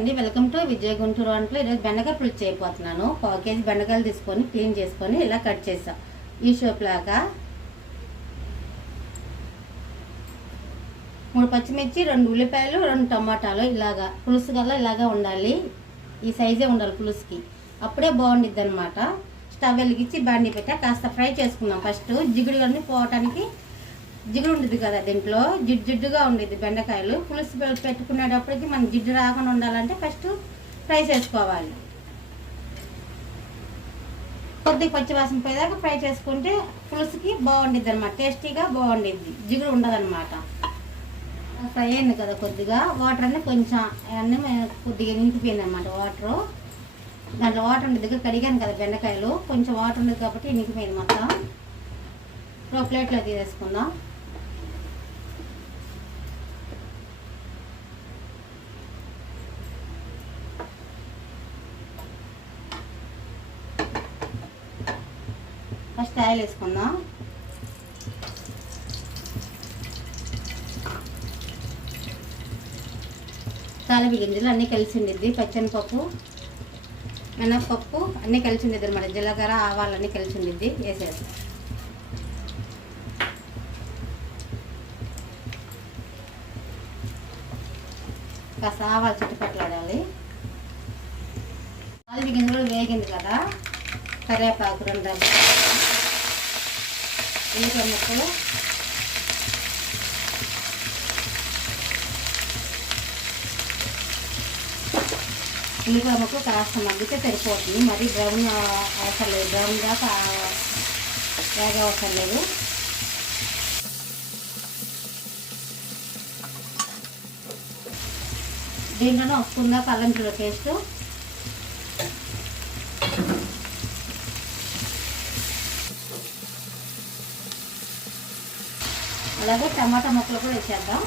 అండి. Welcome to విజయ గుంటూరు వంటలు ఈరోజు బెండకాయ పులుసు చేయబోతున్నాను. పావు కేజీ బెండకాయలు తీసుకొని క్లీన్ చేసుకొని ఇలా కట్ చేసాం ఈ షేప్ లాగా మూడు పచ్చిమిర్చి రెండు ఉల్లిపాయలు రెండు టమాటాలు ఇలాగా పులుసు గల్లా ఇలాగా ఉండాలి. ఈ సైజే ఉండాలి పులుసుకి. అప్పుడే బాగుండిద్ది అనమాట స్టవ్ వెలిగించి బాండి పెట్టా. కాస్త ఫ్రై చేసుకుందాం ఫస్ట్. జిగుడు అన్నీ పోవటానికి జిగురు ఉంటుంది కదా దీంట్లో జిడ్డు జిడ్డుగా ఉండేది బెండకాయలు. పులుసు పెట్టుకునేటప్పటికి మనం జిడ్డు రాకుండా ఉండాలంటే ఫస్ట్ ఫ్రై చేసుకోవాలి. కొద్దిగా పచ్చివాసన పోయేదాకా ఫ్రై చేసుకుంటే పులుసుకి బాగుండిద్ది అనమాట టేస్టీగా బాగుండిద్ది. జిగురు ఉండదన్నమాట. ఫ్రై అయింది కదా కొద్దిగా. వాటర్ అన్నీ కొంచెం అన్నీ కొద్దిగా నింపిపోయింది అనమాట వాటర్. దాంట్లో వాటర్ ఉండేది దగ్గర కడిగాను కదా బెండకాయలు. కొంచెం వాటర్ ఉండదు కాబట్టి నింపిపోయింది మొత్తం. ఇప్పుడు ఒక ప్లేట్లో తీసేసుకుందాం. ఫస్ట్ ఆయిల్ వేసుకుందాం? తాలిపి గింజలు అన్నీ కలిసి ఉండిద్ది పచ్చనిపప్పు మినప్పప్పు అన్నీ కలిసి ఉండిద్ది అనమాట. జీలకర్ర ఆవాలు అన్నీ కలిసి ఉండిద్ది వేసేస్తాం కాస్త ఆవాలు చుట్టుపట్లాడాలి. తాలిపి గింజలు వేగింది కదా. కరివేపాకు రెండు డబ్బాలు ఉల్లిపాయ ముక్కలు ఉల్లిపాయ ముక్కలు కాస్త మగ్గితే సరిపోతుంది. మరి బ్రౌన్ అవసరం లేదు. బ్రౌన్ దాకా వేగ అవసరం లేదు. దీంట్లోనే ఒక స్పూన్ దాకా అల్లం పేస్ట్ అలాగే టమాటా ముక్కలు కూడా వేసేద్దాం.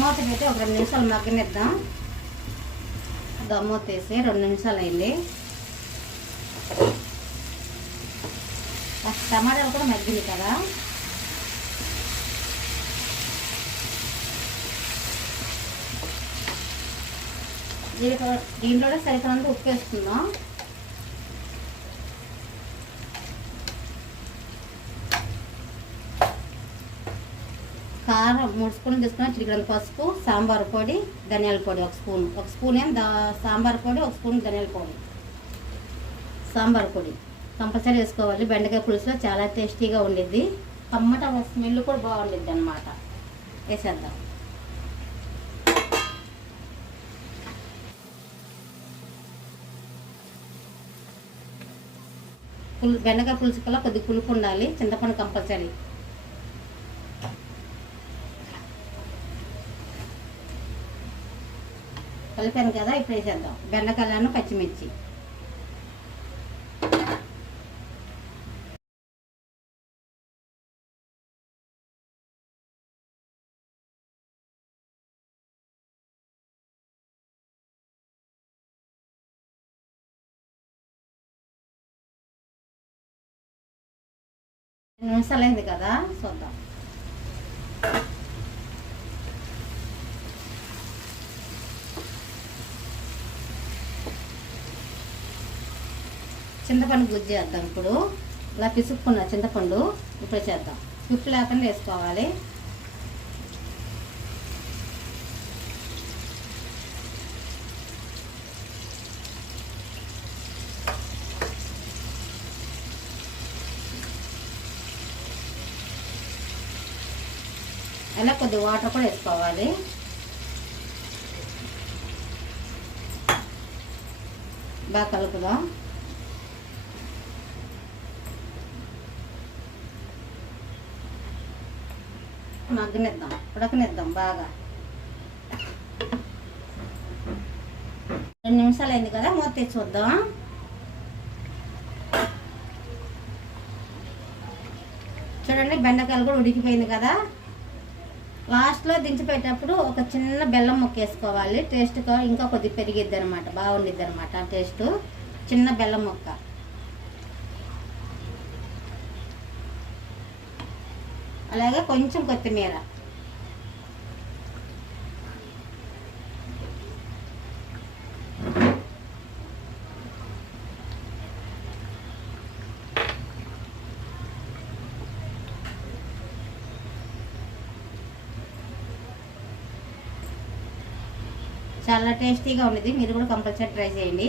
మూత పెట్టి ఒక రెండు నిమిషాలు మగ్గనిద్దాం. దమ్మూత వేసి రెండు నిమిషాలు అయింది. టమాటాలు కూడా మగ్గింది కదా. జీలకర్ర దీంట్లో సరిపడంత ఉప్పు వేసుకుందాం. కారం మూడు స్పూన్లు తీసుకున్నాం చిటికడంత పసుపు సాంబార్ పొడి ధనియాల పొడి ఒక స్పూన్. ఒక స్పూన్ ఏం దా సాంబార్ పొడి ఒక స్పూన్ ధనియాల పొడి. సాంబార్ పొడి కంపల్సరీ వేసుకోవాలి. బెండకాయ పులుసులో చాలా టేస్టీగా ఉండిద్ది. టమాటా స్మెల్ కూడా బాగుండిద్ది అనమాట వేసేద్దాం. పులు బెండకాయ పులుసు కల్లా కొద్దిగా పులుపు ఉండాలి చింతపండు కంపల్సరీ కలిపాను కదా ఇప్పుడు వేసేద్దాం. బెండకాయలను పచ్చిమిర్చి. నిమిషాలు అయింది కదా చూద్దాం. చింతపండు గుజ్జు చేద్దాం ఇప్పుడు. ఇలా పిసుక్కున్న చింతపండు ఇప్పుడు చేద్దాం. పిప్పు లేకుండా వేసుకోవాలి. అలా కొద్ది వాటర్ కూడా వేసుకోవాలి. బాగా కలుపుదాం. మగ్గనిద్దాం ఉడకనిద్దాం బాగా. రెండు నిమిషాలు అయింది కదా మూత తెచ్చి చూద్దాం చూడండి బెండకాయలు కూడా ఉడికిపోయింది కదా. లాస్ట్లో దించి పెట్టేటప్పుడు ఒక చిన్న బెల్లం మొక్కేసుకోవాలి. టేస్ట్ ఇంకా కొద్ది పెరిగిద్ది అనమాట బాగుండిద్ది అనమాట టేస్ట్. చిన్న బెల్లం ముక్క. అలాగే కొంచెం కొత్తిమీర. చాలా టేస్టీగా ఉండేది మీరు కూడా కంపల్సరీ ట్రై చేయండి.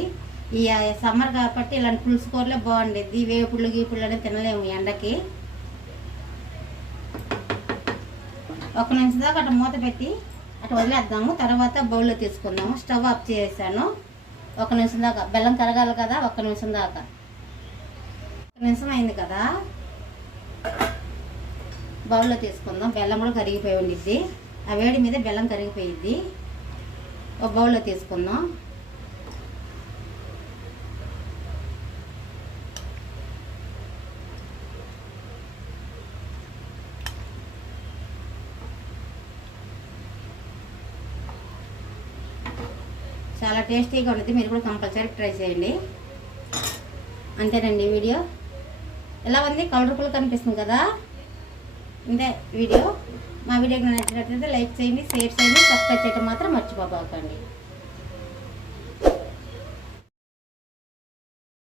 ఈ సమ్మర్ కాబట్టి ఇలాంటి పులుసు కూరలే బాగుండేది. వేపుళ్ళు గీపుళ్ళు అనేది తినలేము ఎండకి. ఒక నిమిషం దాకా అటు మూత పెట్టి అటు వదిలేద్దాము. తర్వాత బౌల్లో తీసుకుందాము. స్టవ్ ఆఫ్ చేసాను ఒక నిమిషం దాకా. బెల్లం కరగాలి కదా ఒక్క నిమిషం దాకా. ఒక నిమిషం అయింది కదా. బౌల్లో తీసుకుందాం. బెల్లం కూడా కరిగిపోయి ఉండిద్ది. ఆ వేడి మీద బెల్లం కరిగిపోయిద్ది. ఒక బౌల్లో తీసుకుందాం. చాలా టేస్టీగా ఉంటుంది. మీరు కూడా కంపల్సరీ ట్రై చేయండి. అంతేనండి వీడియో? ఎలా ఉంది? కలర్ఫుల్ కనిపిస్తుంది కదా? ఇంతే వీడియో. మా వీడియోకి నచ్చినట్లయితే లైక్ చేయండి షేర్ చేయండి సబ్స్క్రైబ్ చేయడం మాత్రం మర్చిపోబాకండి.